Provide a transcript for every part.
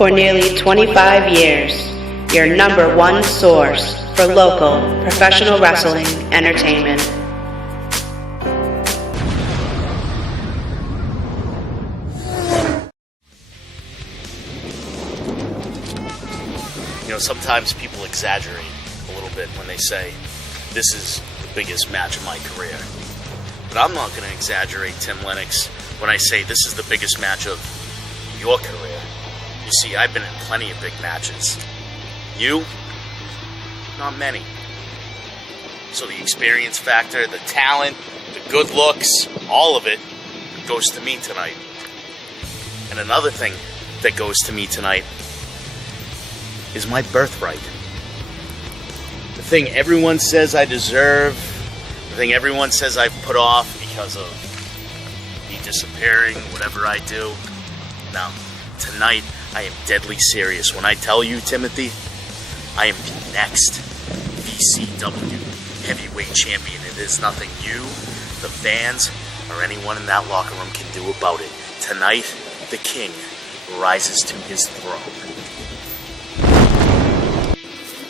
For nearly 25 years, your number one source for local professional wrestling entertainment. You know, sometimes people exaggerate a little bit when they say, this is the biggest match of my career. But I'm not going to exaggerate, Tim Lennox, when I say this is the biggest match of your career. You see, I've been in plenty of big matches. You? Not many. So the experience factor, the talent, the good looks, all of it goes to me tonight. And another thing that goes to me tonight is my birthright. The thing everyone says I deserve, the thing everyone says I've put off because of me disappearing, whatever I do. Now, tonight, I am deadly serious. When I tell you, Timothy, I am the next VCW heavyweight champion. It is nothing you, the fans, or anyone in that locker room can do about it. Tonight, the king rises to his throne.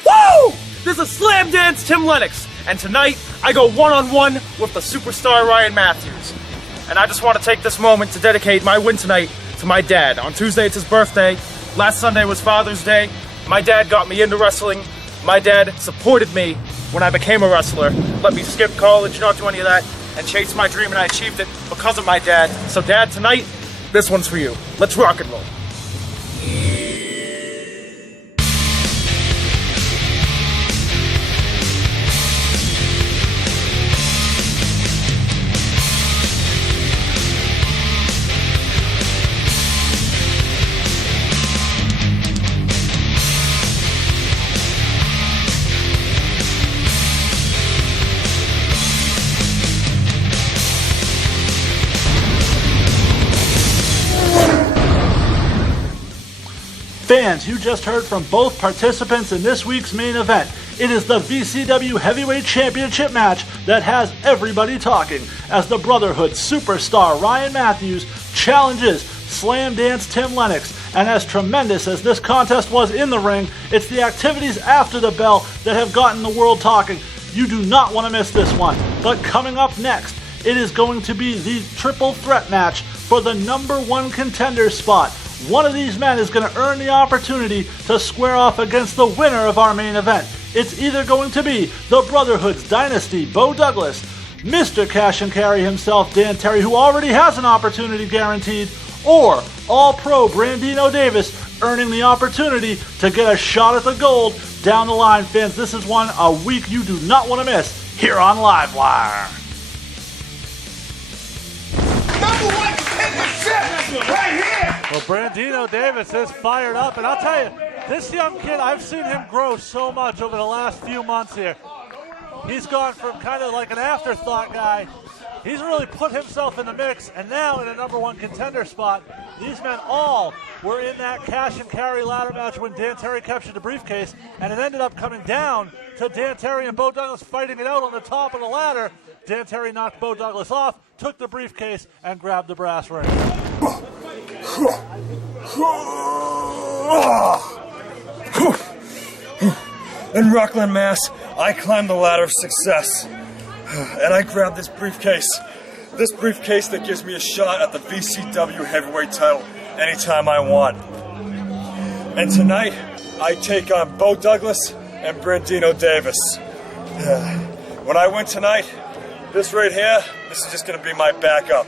Woo! This is Slam Dance Tim Lennox, and tonight I go one-on-one with the superstar Ryan Matthews. And I just want to take this moment to dedicate my win tonight to my dad. On Tuesday, it's his birthday. Last Sunday was Father's Day. My dad got me into wrestling. My dad supported me when I became a wrestler. Let me skip college, not do any of that, and chase my dream, and I achieved it because of my dad. So, Dad, tonight, this one's for you. Let's rock and roll. Fans, you just heard from both participants in this week's main event. It is the VCW Heavyweight Championship match that has everybody talking as the Brotherhood superstar Ryan Matthews challenges Slam Dance Tim Lennox. And as tremendous as this contest was in the ring, it's the activities after the bell that have gotten the world talking. You do not want to miss this one. But coming up next, it is going to be the triple threat match for the number one contender spot. One of these men is going to earn the opportunity to square off against the winner of our main event. It's either going to be the Brotherhood's Dynasty Beau Douglas, Mr. Cash and Carry himself, Dan Terry, who already has an opportunity guaranteed, or All Pro Brandino Davis earning the opportunity to get a shot at the gold down the line. Fans, this is a week you do not want to miss here on Livewire. Number one contender right here. Well, Brandino Davis is fired up, and I'll tell you, this young kid, I've seen him grow so much over the last few months here. He's gone from kind of like an afterthought guy. He's really put himself in the mix, and now in a number one contender spot. These men all were in that cash and carry ladder match when Dan Terry captured the briefcase, and it ended up coming down to Dan Terry and Beau Douglas fighting it out on the top of the ladder. Dan Terry knocked Beau Douglas off, took the briefcase, and grabbed the brass ring. In Rockland, Mass, I climbed the ladder of success, and I grabbed this briefcase that gives me a shot at the VCW heavyweight title anytime I want. And tonight, I take on Beau Douglas and Brandino Davis. When I win tonight, this right here, this is just going to be my backup,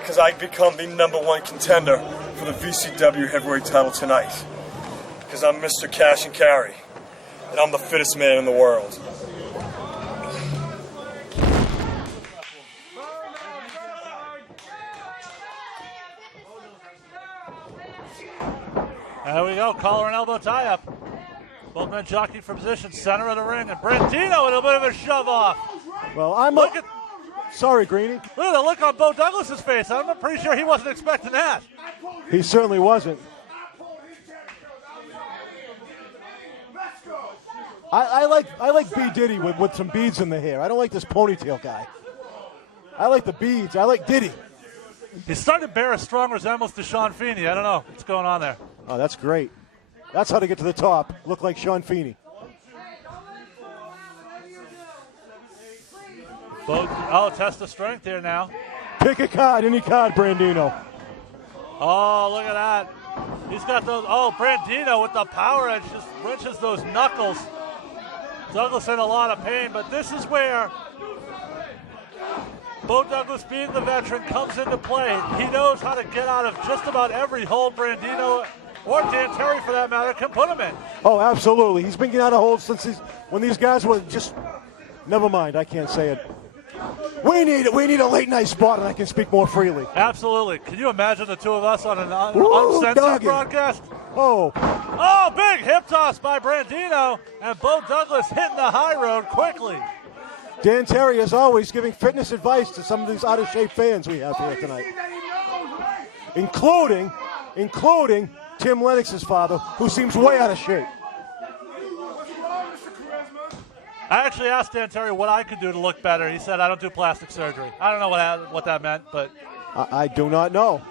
because I become the number one contender for the VCW heavyweight title tonight. Because I'm Mr. Cash and Carry, and I'm the fittest man in the world. There we go, collar and elbow tie-up. Both men jockeying for position, center of the ring, and Brandino with a bit of a shove-off. Well, sorry, Greeny. Look at the look on Beau Douglas' face. I'm pretty sure he wasn't expecting that. He certainly wasn't. I like B. Diddy with some beads in the hair. I don't like this ponytail guy. I like the beads. I like Diddy. He's starting to bear a strong resemblance to Sean Feeney. I don't know what's going on there. Oh, that's great. That's how to get to the top. Look like Sean Feeney. Test of strength here now. Pick a card, any card, Brandino. Oh, look at that. He's got those. Oh, Brandino with the power edge just wrenches those knuckles. Douglas in a lot of pain, but this is where Beau Douglas, being the veteran, comes into play. He knows how to get out of just about every hole Brandino, or Dan Terry for that matter, can put him in. Oh, absolutely. He's been getting out of holes since when these guys were just. Never mind, I can't say it. We need a late night spot, and I can speak more freely. Absolutely. Can you imagine the two of us on an uncensored broadcast? Oh, big hip toss by Brandino, and Beau Douglas hitting the high road quickly. Dan Terry, as always, giving fitness advice to some of these out-of-shape fans we have here tonight, including Tim Lennox's father, who seems way out of shape. I actually asked Dan Terry what I could do to look better. He said, I don't do plastic surgery. I don't know what that meant, but... I do not know.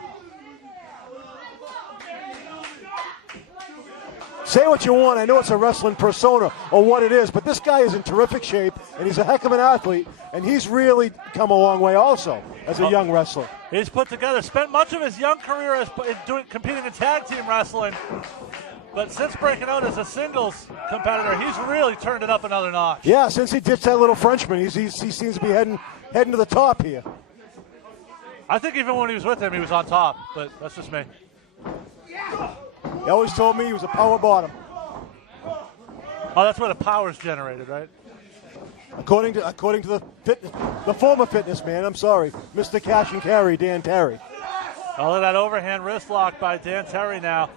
Say what you want. I know it's a wrestling persona or what it is, but this guy is in terrific shape, and he's a heck of an athlete, and he's really come a long way also as a young wrestler. He's put together, spent much of his young career competing in tag team wrestling, but since breaking out as a singles competitor, he's really turned it up another notch. Yeah, since he ditched that little Frenchman, he seems to be heading to the top here. I think even when he was with him, he was on top, but that's just me. He always told me he was a power bottom. Oh, that's where the power's generated, right? According to the former fitness man, I'm sorry, Mr. Cash and Carry, Dan Terry. Oh, look at that overhand wrist lock by Dan Terry now.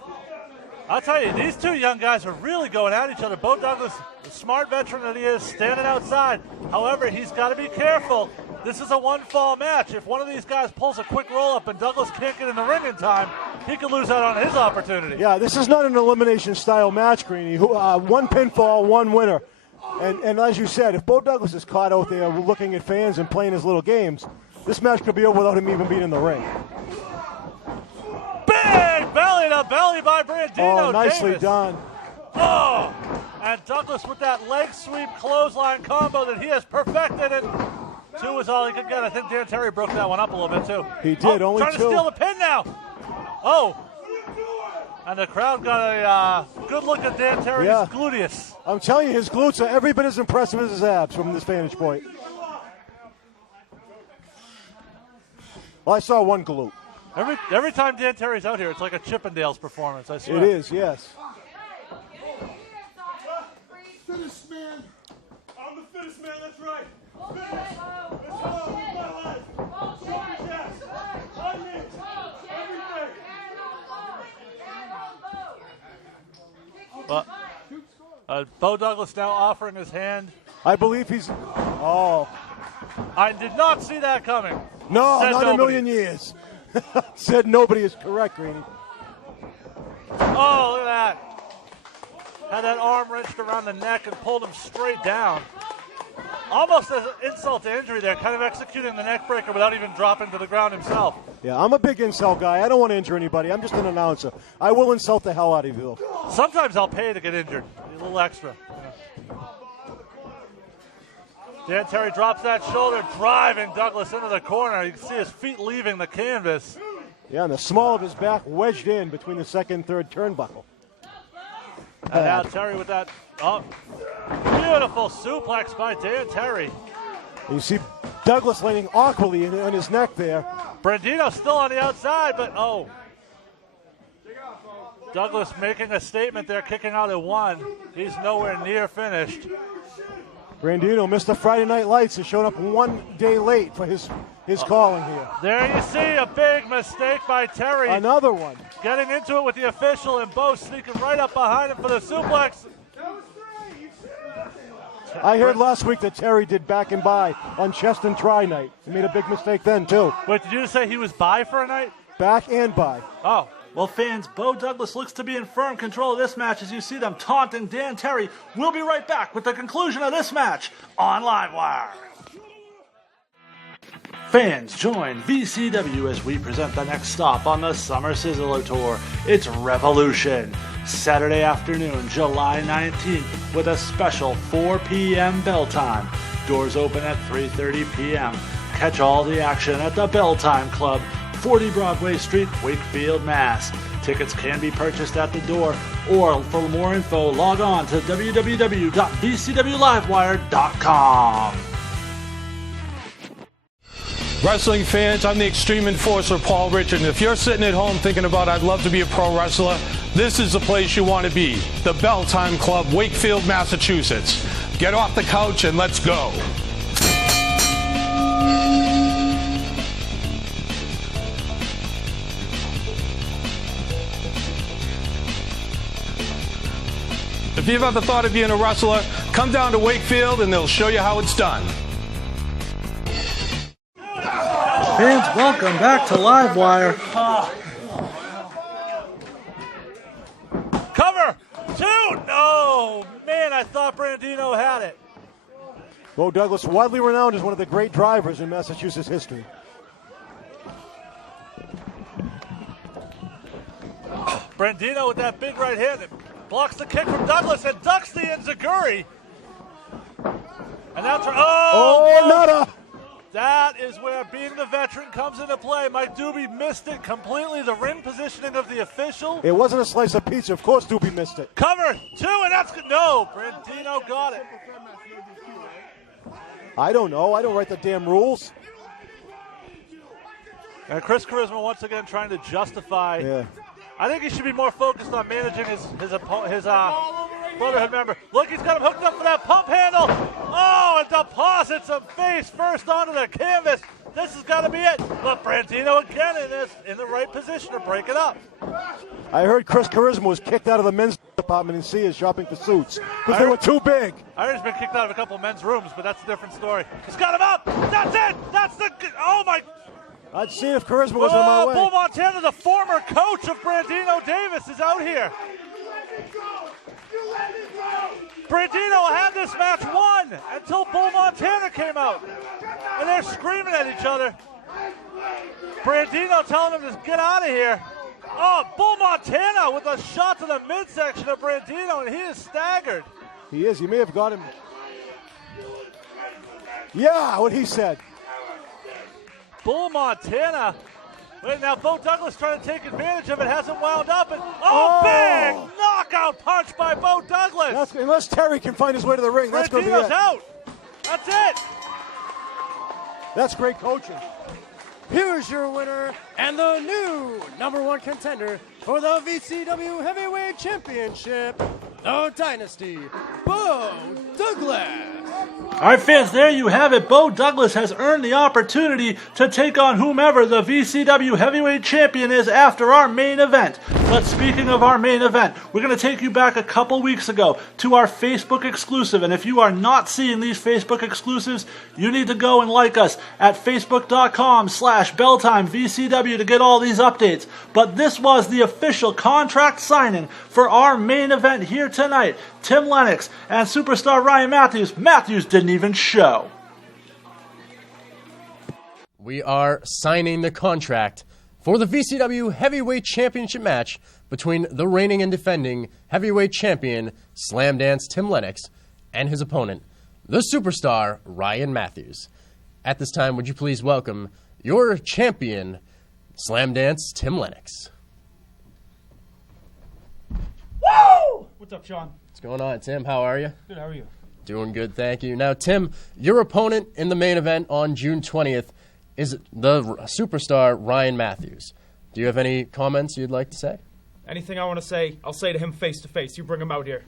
I'll tell you, these two young guys are really going at each other. Beau Douglas, the smart veteran that he is, standing outside. However, he's got to be careful. This is a one-fall match. If one of these guys pulls a quick roll-up and Douglas can't get in the ring in time, he could lose out on his opportunity. Yeah, this is not an elimination-style match, Greeny. One pinfall, one winner. And as you said, if Beau Douglas is caught out there looking at fans and playing his little games, this match could be over without him even being in the ring. Big belly-to-belly by Brandino Oh, nicely Davis. done. Oh, and Douglas with that leg sweep clothesline combo that he has perfected, and two was all he could get. I think Dan Terry broke that one up a little bit, too. He did, only trying two. to steal the pin now. Oh, and the crowd got a good look at Dan Terry's gluteus. I'm telling you, his glutes are every bit as impressive as his abs from this vantage point. Well, I saw one glute. Every time Dan Terry's out here, it's like a Chippendales performance, I swear. It is, yes. Fittest man. I'm the fittest man, that's right. Fittest. Let's go. My life. Yes. I mean, everything. Beau Douglas now offering his hand. I believe he's... Oh. I did not see that coming. No, Said not nobody. a million years. Said nobody is correct, Greeny. Oh, look at that. Had that arm wrenched around the neck and pulled him straight down. Almost as an insult to injury there, kind of executing the neck breaker without even dropping to the ground himself. Yeah, I'm a big insult guy. I don't want to injure anybody. I'm just an announcer. I will insult the hell out of you. Sometimes I'll pay to get injured. A little extra. Dan Terry drops that shoulder, driving Douglas into the corner. You can see his feet leaving the canvas. Yeah, and the small of his back wedged in between the second and third turnbuckle. And now Terry with that beautiful suplex by Dan Terry. You see Douglas laying awkwardly on his neck there. Brandino still on the outside, but Douglas making a statement there, kicking out at one. He's nowhere near finished. Brandino, Mr. Friday Night Lights, has shown up 1 day late for his calling here. There you see a big mistake by Terry. Another one. Getting into it with the official, and Beau sneaking right up behind him for the suplex. I heard last week that Terry did back and by on chest and try night. He made a big mistake then, too. Wait, did you just say he was by for a night? Back and by. Oh. Well, fans, Beau Douglas looks to be in firm control of this match as you see them taunting Dan Terry. We'll be right back with the conclusion of this match on Livewire. Fans, join VCW as we present the next stop on the Summer Sizzler Tour. It's Revolution. Saturday afternoon, July 19th, with a special 4 p.m. bell time. Doors open at 3:30 p.m. Catch all the action at the Bell Time Club, 40 Broadway Street, Wakefield, Mass. Tickets can be purchased at the door, or for more info, log on to www.vcwlivewire.com. Wrestling fans, I'm the Extreme Enforcer, Paul Richard, and if you're sitting at home thinking about I'd love to be a pro wrestler, this is the place you want to be, the Bell Time Club, Wakefield, Massachusetts. Get off the couch and let's go. If you've ever thought of being a wrestler, come down to Wakefield and they'll show you how it's done. Fans, welcome back to Livewire. Cover! 2! No! Man, I thought Brandino had it. Beau Douglas, widely renowned as one of the great drivers in Massachusetts history. Brandino with that big right hand. Blocks the kick from Douglas and ducks the enziguri. And that's nada! That is where being the veteran comes into play. Mike Doobie missed it completely. The ring positioning of the official. It wasn't a slice of pizza. Of course Doobie missed it. Cover 2, and that's good. No, Brandino got it. I don't know. I don't write the damn rules. And Chris Charisma once again trying to justify. Yeah. I think he should be more focused on managing his brotherhood member. Look, he's got him hooked up for that pump handle. Oh, and deposits him face first onto the canvas. This has got to be it. But Brandino again in the right position to break it up. I heard Chris Charisma was kicked out of the men's department in Sears shopping for suits because they were too big. I heard he's been kicked out of a couple of men's rooms, but that's a different story. He's got him up. That's it. That's the. Oh my. I'd see if Charisma was on my way. Bull Montana, the former coach of Brandino Davis, is out here. Brandino had this match won until Bull Montana came out. And they're screaming at each other. Brandino telling him to get out of here. Oh, Bull Montana with a shot to the midsection of Brandino, and he is staggered. He is. He may have got him. Yeah, what he said. Bull Montana. Wait, now Beau Douglas trying to take advantage of it, hasn't wound up. And big knockout punch by Beau Douglas. Unless Terry can find his way to the ring, that's going to be it. out. That's it. That's great coaching. Here's your winner and the new #1 contender for the VCW Heavyweight Championship, the Dynasty Beau Douglas. All right, fans, there you have it. Beau Douglas has earned the opportunity to take on whomever the VCW Heavyweight Champion is after our main event. But speaking of our main event, we're going to take you back a couple weeks ago to our Facebook exclusive. And if you are not seeing these Facebook exclusives, you need to go and like us at facebook.com/BellTimeVCW to get all these updates. But this was the official contract signing for our main event here tonight. Tim Lennox and superstar Ryan Matthews. Matthews didn't even show. We are signing the contract for the VCW Heavyweight Championship match between the reigning and defending heavyweight champion Slam Dance Tim Lennox and his opponent, the superstar Ryan Matthews. At this time, would you please welcome your champion, Slam Dance Tim Lennox. Woo! What's up, Sean? What's going on, Tim? How are you? Good, how are you? Doing good, thank you. Now, Tim, your opponent in the main event on June 20th is the superstar Ryan Matthews. Do you have any comments you'd like to say? Anything I want to say, I'll say to him face to face. You bring him out here.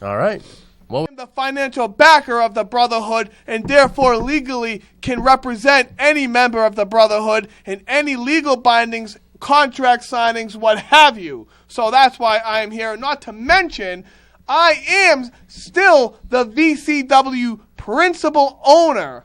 All right. Well, I'm the financial backer of the Brotherhood and therefore legally can represent any member of the Brotherhood in any legal bindings, contract signings, what have you. So that's why I am here. Not to mention, I am still the VCW principal owner,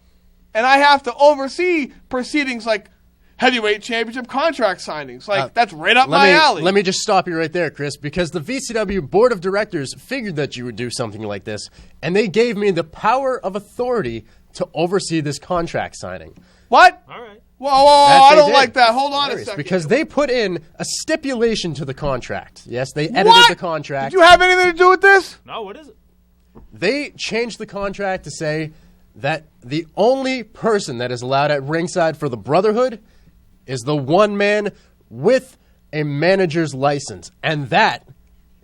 and I have to oversee proceedings like heavyweight championship contract signings. That's right up my alley. Let me just stop you right there, Chris, because the VCW board of directors figured that you would do something like this, and they gave me the power of authority to oversee this contract signing. What? All right. Whoa, I don't like that. Hold on a second. Because they put in a stipulation to the contract. Yes, they edited the contract. Did you have anything to do with this? No, what is it? They changed the contract to say that the only person that is allowed at ringside for the Brotherhood is the one man with a manager's license, and that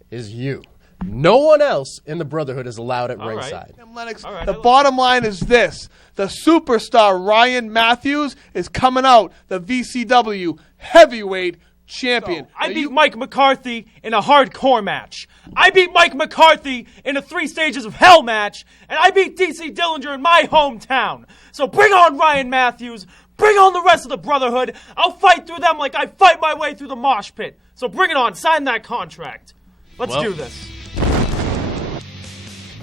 is you. No one else in the Brotherhood is allowed at ringside. Lennox, the bottom line is this. The superstar Ryan Matthews is coming out the VCW heavyweight champion. I beat Mike McCarthy in a hardcore match. I beat Mike McCarthy in a 3 Stages of Hell match. And I beat DC Dillinger in my hometown. So bring on Ryan Matthews. Bring on the rest of the Brotherhood. I'll fight through them like I fight my way through the mosh pit. So bring it on. Sign that contract. Let's do this.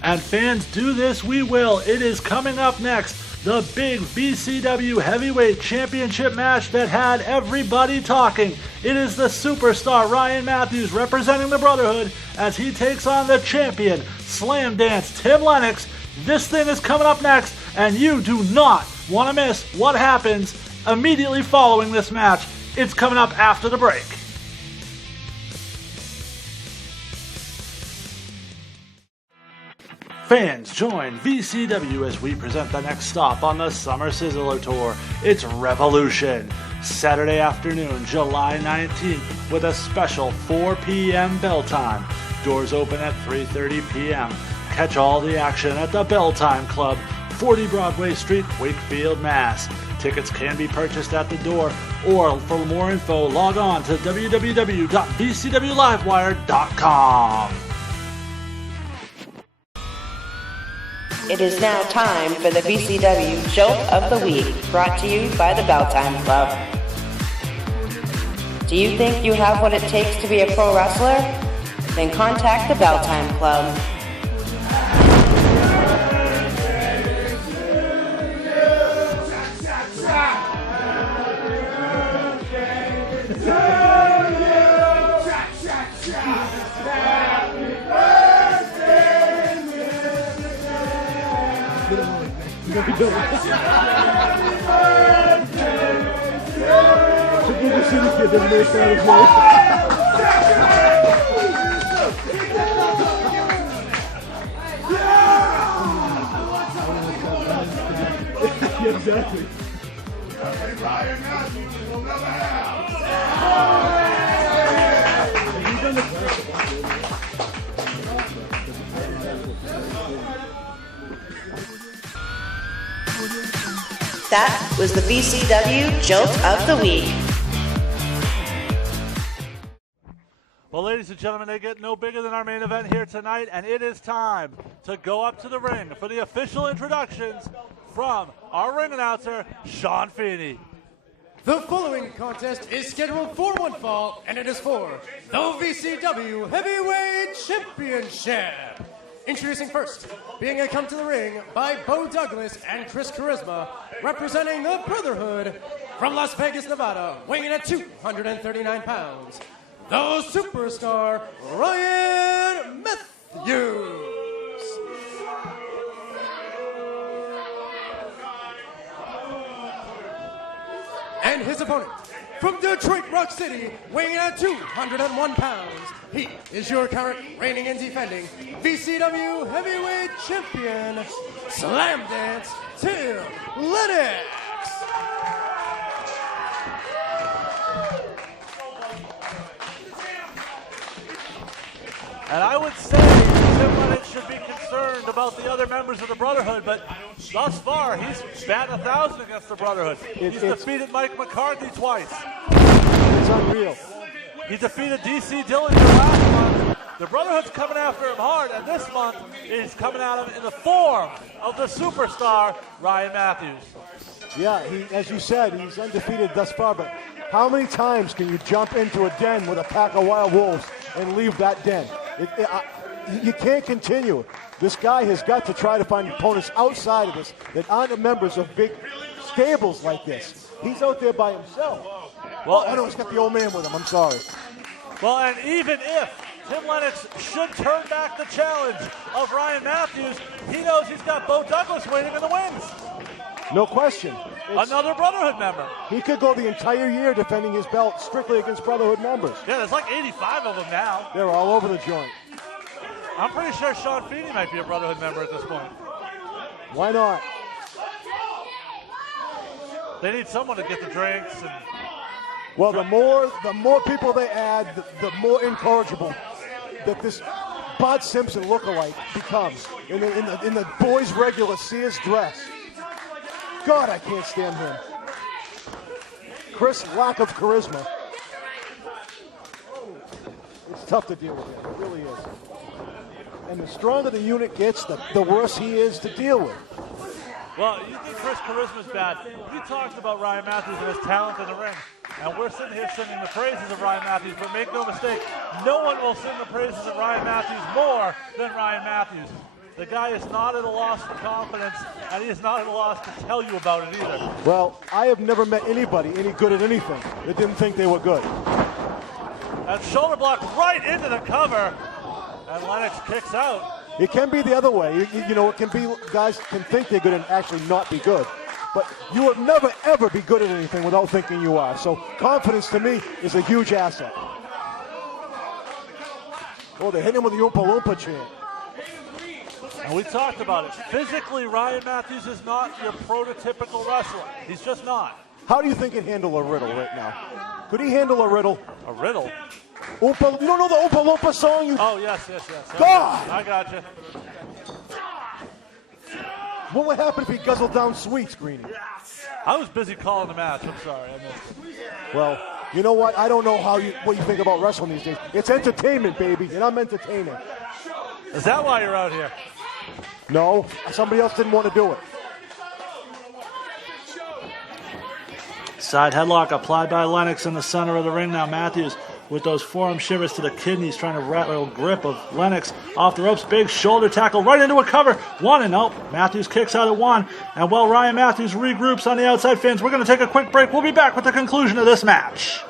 And fans, do this we will. It is coming up next. The big VCW Heavyweight Championship match that had everybody talking. It is the superstar Ryan Matthews representing the Brotherhood as he takes on the champion, Slam Dance Tim Lennox. This thing is coming up next, and you do not want to miss what happens immediately following this match. It's coming up after the break. Fans, join VCW as we present the next stop on the Summer Sizzler Tour. It's Revolution, Saturday afternoon, July 19th, with a special 4 p.m. bell time. Doors open at 3:30 p.m. Catch all the action at the Bell Time Club, 40 Broadway Street, Wakefield, Mass. Tickets can be purchased at the door, or for more info, log on to www.vcwlivewire.com. It is now time for the VCW Joke of the Week, brought to you by the Bell Time Club. Do you think you have what it takes to be a pro wrestler? Then contact the Bell Time Club. Exactly. That was the VCW Joke of the Week. Well, ladies and gentlemen, they get no bigger than our main event here tonight, and it is time to go up to the ring for the official introductions from our ring announcer, Sean Feeney. The following contest is scheduled for one fall, and it is for the VCW Heavyweight Championship. Introducing first, being a come to the ring by Beau Douglas and Chris Charisma, representing the Brotherhood from Las Vegas, Nevada, weighing in at 239 pounds, the superstar Ryan Matthews. And his opponent, from Detroit Rock City, weighing in at 201 pounds, he is your current reigning and defending VCW Heavyweight Champion, Slam Dance Tim Lennox. And I would say Tim Lennox should be concerned about the other members of the Brotherhood, but thus far, he's batting 1,000 against the Brotherhood. He's defeated Mike McCarthy twice. It's unreal. He defeated DC Dillinger last month. The Brotherhood's coming after him hard, and this month he's coming at him in the form of the superstar Ryan Matthews. Yeah, as you said, he's undefeated thus far, but how many times can you jump into a den with a pack of wild wolves and leave that den? You can't continue. This guy has got to try to find opponents outside of this that aren't members of big stables like this. He's out there by himself. Well, I know he's got the old man with him. I'm sorry. Well, and even if Tim Lennox should turn back the challenge of Ryan Matthews, he knows he's got Beau Douglas waiting in the wings. No question. Another Brotherhood member. He could go the entire year defending his belt strictly against Brotherhood members. Yeah, there's like 85 of them now. They're all over the joint. I'm pretty sure Sean Feeney might be a Brotherhood member at this point. Why not? They need someone to get the drinks. And well, the more people they add, the more incorrigible that this Bud Simpson lookalike becomes in the boys' regular Sears dress. God, I can't stand him. Chris, lack of charisma. It's tough to deal with him. It really is. And the stronger the unit gets, the worse he is to deal with. Well, you think Chris' charisma's bad. We talked about Ryan Matthews and his talent in the ring. And we're sitting here singing the praises of Ryan Matthews, but make no mistake, no one will sing the praises of Ryan Matthews more than Ryan Matthews. The guy is not at a loss for confidence, and he is not at a loss to tell you about it either. Well, I have never met anybody any good at anything that didn't think they were good. That shoulder block right into the cover, and Lennox kicks out. It can be the other way. You know, it can be guys can think they're good and actually not be good. But you will never, ever be good at anything without thinking you are. So confidence to me is a huge asset. Oh, they hit him with the Oompa Loompa chant. And we talked about it. Physically, Ryan Matthews is not your prototypical wrestler. He's just not. How do you think he'd handle a riddle right now? Could he handle a riddle? A riddle? Oompa, you don't know the Oompa Loompa song? Oh, yes. God! I got you. What would happen if he guzzled down sweets, Greenie? I was busy calling the match. I'm sorry. I missed. Well, you know what? I don't know what you think about wrestling these days. It's entertainment, baby, and I'm entertaining. Is that why you're out here? No, somebody else didn't want to do it. Side headlock applied by Lennox in the center of the ring. Now Matthews with those forearm shivers to the kidneys, trying to rattle grip of Lennox off the ropes. Big shoulder tackle right into a cover. 1-0. Matthews kicks out at 1. And while Ryan Matthews regroups on the outside, fans, we're going to take a quick break. We'll be back with the conclusion of this match.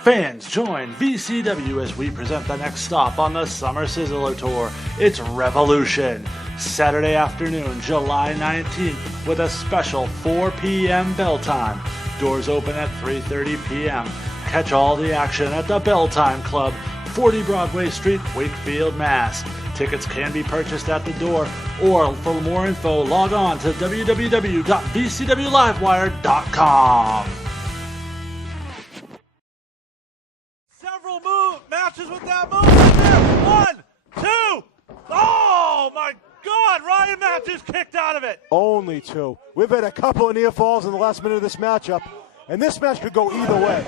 Fans, join VCW as we present the next stop on the Summer Sizzler Tour. It's Revolution. Saturday afternoon, July 19th, with a special 4 p.m. bell time. Doors open at 3:30 p.m. Catch all the action at the Bell Time Club, 40 Broadway Street, Wakefield, Mass. Tickets can be purchased at the door, or for more info, log on to www.vcwlivewire.com. Several matches with that move right there. 1, 2. Oh, my God. Ryan Matthews kicked out of it. Only 2. We've had a couple of near falls in the last minute of this matchup, and this match could go either way.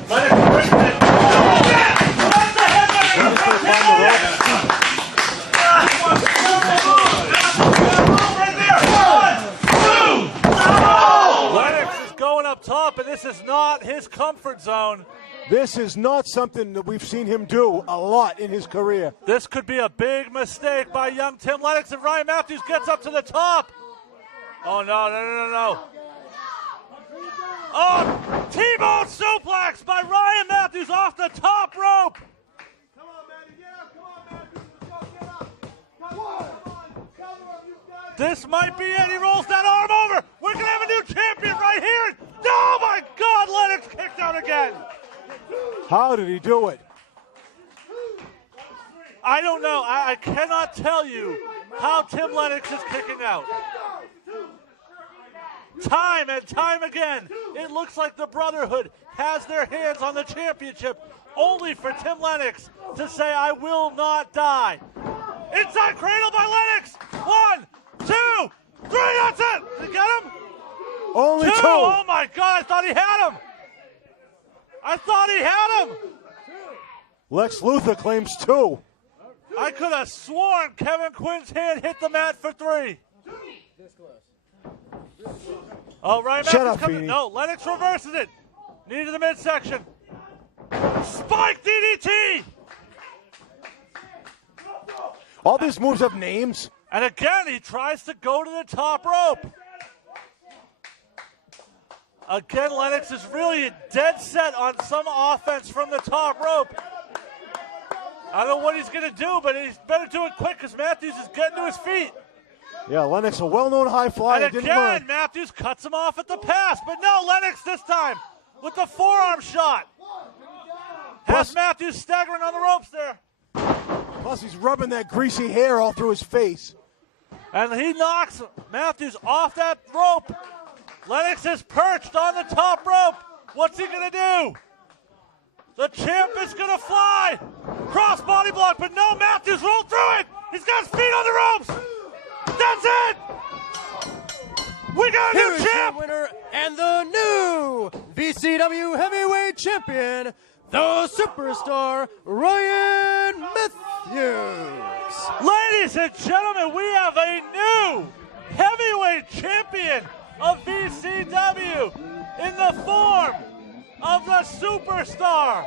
Lennox is going up top, and this is not his comfort zone. This is not something that we've seen him do a lot in his career. This could be a big mistake by young Tim Lennox if Ryan Matthews gets up to the top. Oh, no. Oh, T-bone suplex by Ryan Matthews off the top rope. Come on, Matty, get up. Get up. Come on. This might be it. He rolls that arm over. We're going to have a new champion right here. Oh, my God, Lennox kicked out again. How did he do it? I don't know. I cannot tell you how Tim Lennox is kicking out. Time and time again, it looks like the Brotherhood has their hands on the championship, only for Tim Lennox to say, I will not die. Inside cradle by Lennox. 1, 2, 3, that's it. Did he get him? Only 2. Oh, my God, I thought he had him. Lex Luthor claims 2. I could have sworn Kevin Quinn's hand hit the mat for 3. Oh, Ryan Matthews coming. Feeney. No, Lennox reverses it. Knee to the midsection. Spike DDT. All these moves have names. And again, he tries to go to the top rope. Again, Lennox is really dead set on some offense from the top rope. I don't know what he's going to do, but he's better do it quick because Matthews is getting to his feet. Yeah, Lennox, a well-known high flyer. And again, Matthews cuts him off at the pass, but no, Lennox this time with the forearm shot. Has Matthews staggering on the ropes there. Plus, he's rubbing that greasy hair all through his face. And he knocks Matthews off that rope. Lennox is perched on the top rope. What's he going to do? The champ is going to fly. Cross body block, but no, Matthews rolled through it. He's got his feet on the ropes. That's it. We got a new champ. Winner and the new VCW Heavyweight Champion, the Superstar Ryan Matthews. Ladies and gentlemen, we have a new heavyweight champion of VCW in the form of the Superstar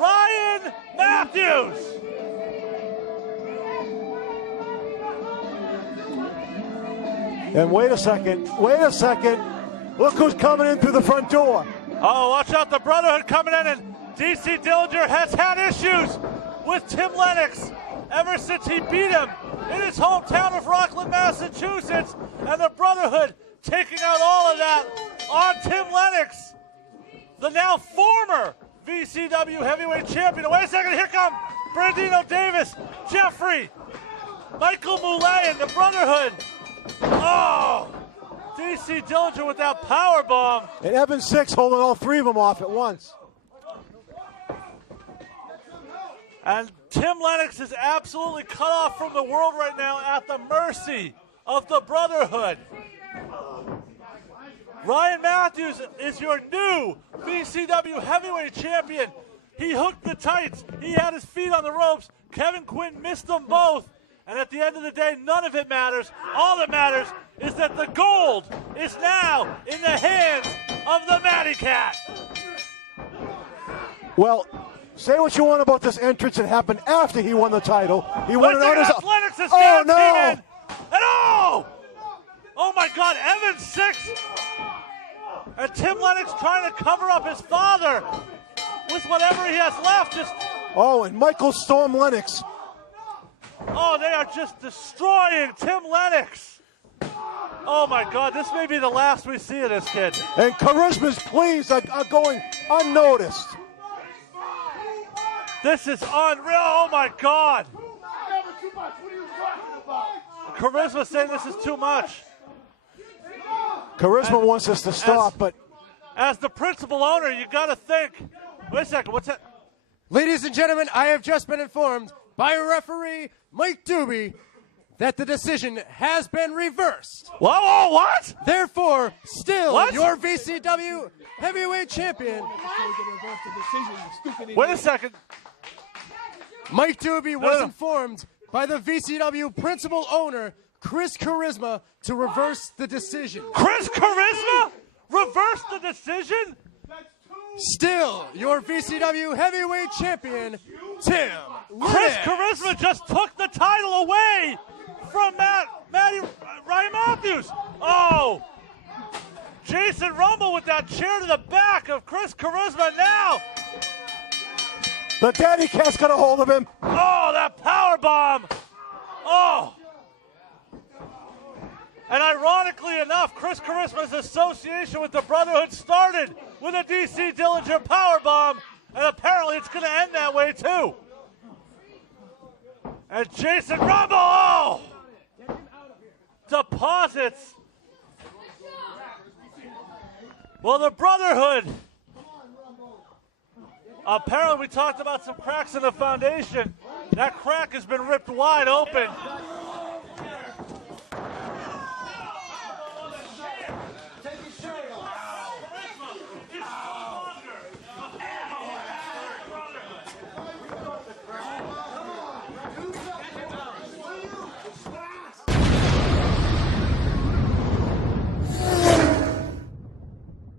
Ryan Matthews. And wait a second. Look who's coming in through the front door. Oh, watch out, the Brotherhood coming in, and DC Dillinger has had issues with Tim Lennox ever since he beat him in his hometown of Rockland, Massachusetts, and the Brotherhood taking out all of that on Tim Lennox, the now former VCW Heavyweight Champion. Wait a second, here come Brandino Davis, Jeffrey, Michael Moulet, and the Brotherhood. Oh, DC Dillinger with that power bomb. And Evan Six holding all three of them off at once. And Tim Lennox is absolutely cut off from the world right now at the mercy of the Brotherhood. Ryan Matthews is your new VCW Heavyweight Champion. He hooked the tights. He had his feet on the ropes. Kevin Quinn missed them both. And at the end of the day, none of it matters. All that matters is that the gold is now in the hands of the Matty Cat. Well, say what you want about this entrance that happened after he won the title. He won it on his own. Lennox's Oh, came no. in. And oh my God, Evan Six. And Tim Lennox trying to cover up his father with whatever he has left. Oh, and Michael Storm Lennox. Oh, they are just destroying Tim Lennox. Oh my God, this may be the last we see of this kid. And Charisma's pleas are going unnoticed. This is unreal. Oh my God. Charisma saying this is too much. Charisma wants us to stop, but as the principal owner, you got to think. Wait a second, what's that? Ladies and gentlemen, I have just been informed by referee Mike Doobie that the decision has been reversed. Whoa, what? Therefore, still What? your VCW Heavyweight Champion. Wait a second. Mike Doobie was informed by the VCW principal owner, Chris Charisma, to reverse the decision. Chris Charisma? Reverse the decision? Still, your VCW Heavyweight Champion, Tim Chris Lennox. Charisma just took the title away from Ryan Matthews. Oh, Jason Rumble with that chair to the back of Chris Charisma now. the Daddy Cat's got a hold of him. Oh, that power bomb. Oh. And ironically enough, Chris Charisma's association with the Brotherhood started with a DC Dillinger powerbomb, and apparently it's going to end that way too. And Jason Rumble, deposits. Well, the Brotherhood, apparently we talked about some cracks in the foundation. That crack has been ripped wide open.